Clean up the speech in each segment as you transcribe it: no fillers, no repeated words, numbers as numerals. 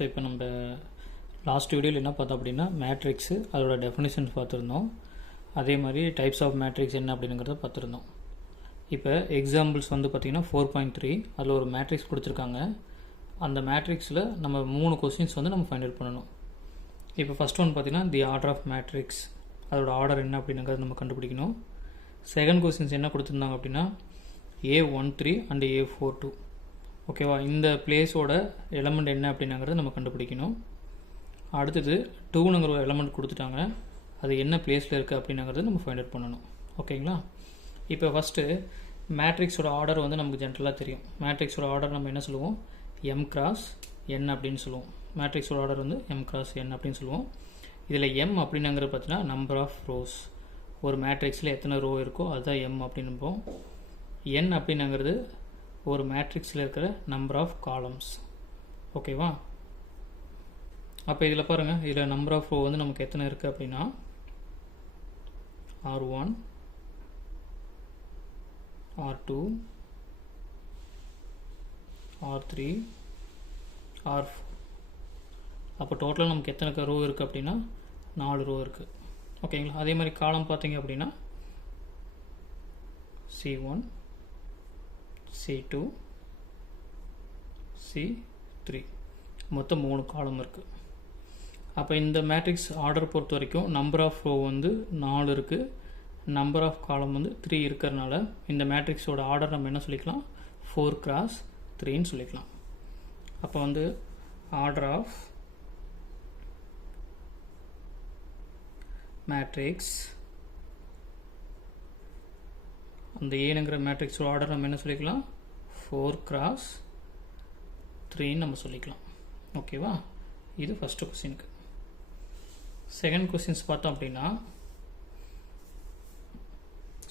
So இப்போ நம்ம last வீடியோவில் என்ன பார்த்தோம் அப்படின்னா மேட்ரிக்ஸு அதோட டெஃபினிஷன்ஸ் பார்த்துருந்தோம். அதே மாதிரி டைப்ஸ் ஆஃப் மேட்ரிக்ஸ் என்ன அப்படிங்கிறத பார்த்துருந்தோம். இப்போ எக்ஸாம்பிள்ஸ் வந்து பார்த்திங்கன்னா 4.3 அதில் ஒரு மேட்ரிக்ஸ் கொடுத்துருக்காங்க. அந்த மேட்ரிக்ஸில் நம்ம 3 கொஸ்டின்ஸ் வந்து நம்ம ஃபைண்ட் அவுட் பண்ணணும். இப்போ ஃபஸ்ட் ஒன் பார்த்திங்கன்னா தி ஆர்டர் ஆஃப் மேட்ரிக்ஸ், அதோட ஆர்டர் என்ன அப்படிங்கிறத நம்ம கண்டுபிடிக்கணும். செகண்ட் கொஸ்டின்ஸ் என்ன கொடுத்துருந்தாங்க அப்படின்னா A13 அண்ட் A42. ஓகேவா, இந்த பிளேஸோட எலமெண்ட் என்ன அப்படிங்கிறத நம்ம கண்டுபிடிக்கணும். அடுத்தது 2ங்கிற ஒரு எலமெண்ட் கொடுத்துட்டாங்க, அது என்ன பிளேஸில் இருக்குது அப்படிங்கிறத நம்ம ஃபைண்ட் அவுட் பண்ணணும். ஓகேங்களா, இப்போ ஃபஸ்ட்டு மேட்ரிக்ஸோட ஆர்டர் வந்து நமக்கு ஜென்ரலாக தெரியும். மேட்ரிக்ஸோட ஆர்டர் நம்ம என்ன சொல்லுவோம், M cross N அப்படின்னு சொல்லுவோம். மேட்ரிக்ஸோட ஆர்டர் வந்து M cross N அப்படின்னு சொல்லுவோம். இதில் M அப்படிங்கிறது பார்த்தீங்கன்னா நம்பர் ஆஃப் ரோஸ், ஒரு மேட்ரிக்ஸில் எத்தனை ரோ இருக்கோ அதுதான் M அப்படின்போம். N அப்படிங்கிறது ஒரு மேட்ரிக்ஸில் இருக்கிற நம்பர் ஆஃப் காலம்ஸ். ஓகேவா, அப்போ இதில் பாருங்கள், இதில் நம்பர் ஆஃப் ரோ வந்து நமக்கு எத்தனை இருக்குது அப்படின்னா R1 R2 R3 R4. அப்போ டோட்டலாக நமக்கு எத்தனை ரோ இருக்குது அப்படின்னா 4 ரோ இருக்குது. ஓகேங்களா, அதே மாதிரி காலம் பார்த்தீங்க அப்படின்னா C1 C2 C3, மொத்தம் 3 காலம் இருக்குது. அப்போ இந்த மேட்ரிக்ஸ் ஆர்டர் பொறுத்த வரைக்கும் நம்பர் ஆஃப் ரோ வந்து 4 இருக்குது, நம்பர் ஆஃப் காலம் வந்து 3 இருக்கிறதுனால இந்த மேட்ரிக்ஸோட ஆர்டர் நம்ம என்ன சொல்லிக்கலாம், 4 cross 3ன்னு சொல்லிக்கலாம். அப்போ வந்து ஆர்டர் ஆஃப் மேட்ரிக்ஸ், அந்த ஏனுங்கிற மேட்ரிக்ஸோட ஆர்டர் நம்ம என்ன சொல்லிக்கலாம், 4 cross 3ன்னு நம்ம சொல்லிக்கலாம். ஓகேவா, இது ஃபஸ்ட்டு கொஸ்டினுக்கு. செகண்ட் கொஸ்டின்ஸ் பார்த்தோம் அப்படின்னா,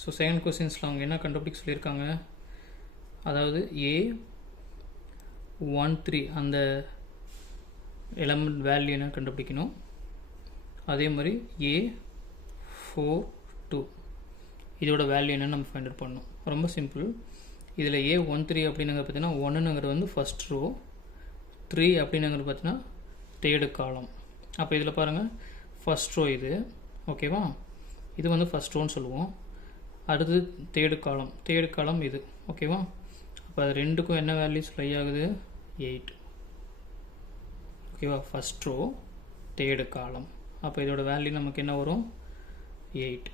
ஸோ செகண்ட் கொஸ்டின்ஸில் அவங்க என்ன கண்டுபிடிக்க சொல்லியிருக்காங்க, அதாவது A13 அந்த எலமெண்ட் வேல்யூ என்ன கண்டுபிடிக்கணும். அதே மாதிரி A42 இதோட வேல்யூ என்னன்னு நம்ம ஃபைண்ட் அவுட் பண்ணணும். ரொம்ப சிம்பிள். இதில் A13 அப்படிங்கிறது பார்த்தீங்கன்னா 1ங்கிறது வந்து ஃபஸ்ட் ரோ, 3 அப்படிங்கிறது பார்த்தீங்கன்னா தேர்டு காலம். அப்போ இதில் பாருங்கள், ஃபஸ்ட் ரோ இது. ஓகேவா, இது வந்து ஃபஸ்ட் ரோன்னு சொல்லுவோம். அடுத்தது தேர்டு காலம் இது. ஓகேவா, அப்போ அது ரெண்டுக்கும் என்ன வேல்யூஸ் ஃப்ளை ஆகுது, 8. ஓகேவா, ஃபஸ்ட் ரோ தேர்டு காலம். அப்போ இதோட வேல்யூ நமக்கு என்ன வரும், 8.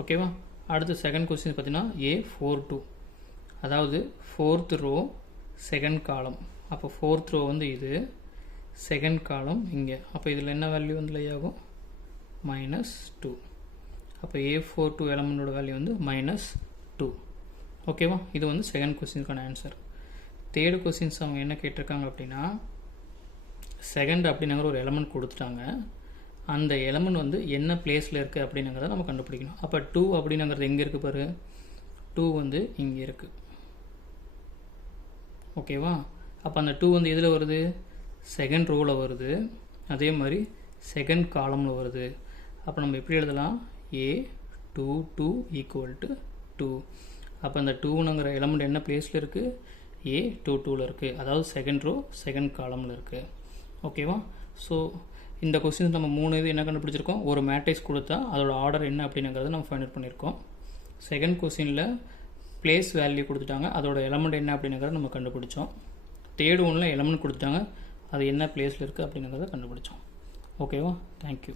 ஓகேவா, அடுத்து செகண்ட் கொஸ்டின் பார்த்தீங்கன்னா A42, அதாவது 4th ரோ செகண்ட் காலம். அப்போ 4th ரோ வந்து இது, செகண்ட் காலம் இங்கே. அப்போ இதில் என்ன வேல்யூ வந்து லை ஆகும், -2. அப்போ A42 எலமெண்டோட வேல்யூ வந்து -2. ஓகேவா, இது வந்து செகண்ட் கொஸ்டினுக்கான ஆன்சர். தேர்டு கொஸ்டின்ஸ் அவங்க என்ன கேட்டிருக்காங்க அப்படின்னா, செகண்ட் அப்படிங்கிற ஒரு எலமெண்ட் கொடுத்துட்டாங்க, அந்த எலமெண்ட் வந்து என்ன பிளேஸில் இருக்குது அப்படிங்கிறத நம்ம கண்டுபிடிக்கணும். அப்போ 2 அப்படிங்கிறது எங்கே இருக்குது பாரு, 2 வந்து இங்கே இருக்குது. ஓகேவா, அப்போ அந்த 2 வந்து எதில் வருது, செகண்ட் ரோவில் வருது, அதே மாதிரி செகண்ட் காலமில் வருது. அப்போ நம்ம எப்படி எழுதலாம், A22 = 2. அப்போ அந்த 2ங்கிற எலமெண்ட் என்ன பிளேஸில் இருக்குது, A22ல் இருக்குது, அதாவது செகண்ட் ரோ செகண்ட் காலமில் இருக்குது. ஓகேவா, ஸோ இந்த கொஸ்டின்ஸ் நம்ம 3 இது என்ன கண்டுபிடிச்சிருக்கோம், ஒரு மேட்ரிக்ஸ் கொடுத்தா அதோட ஆர்டர் என்ன அப்படிங்கிறத நம்ம ஃபைண்ட் அவுட் பண்ணியிருக்கோம். செகண்ட் கொஸ்டினில் பிளேஸ் வேல்யூ கொடுத்துட்டாங்க, அதோட எலமெண்ட் என்ன அப்படிங்கிறத நம்ம கண்டுபிடிச்சோம். தேர்டு ஒன்றில் எலமெண்ட் கொடுத்துட்டாங்க, அது என்ன பிளேஸில் இருக்குது அப்படிங்கிறத கண்டுபிடிச்சோம். ஓகேவா, தேங்க்யூ.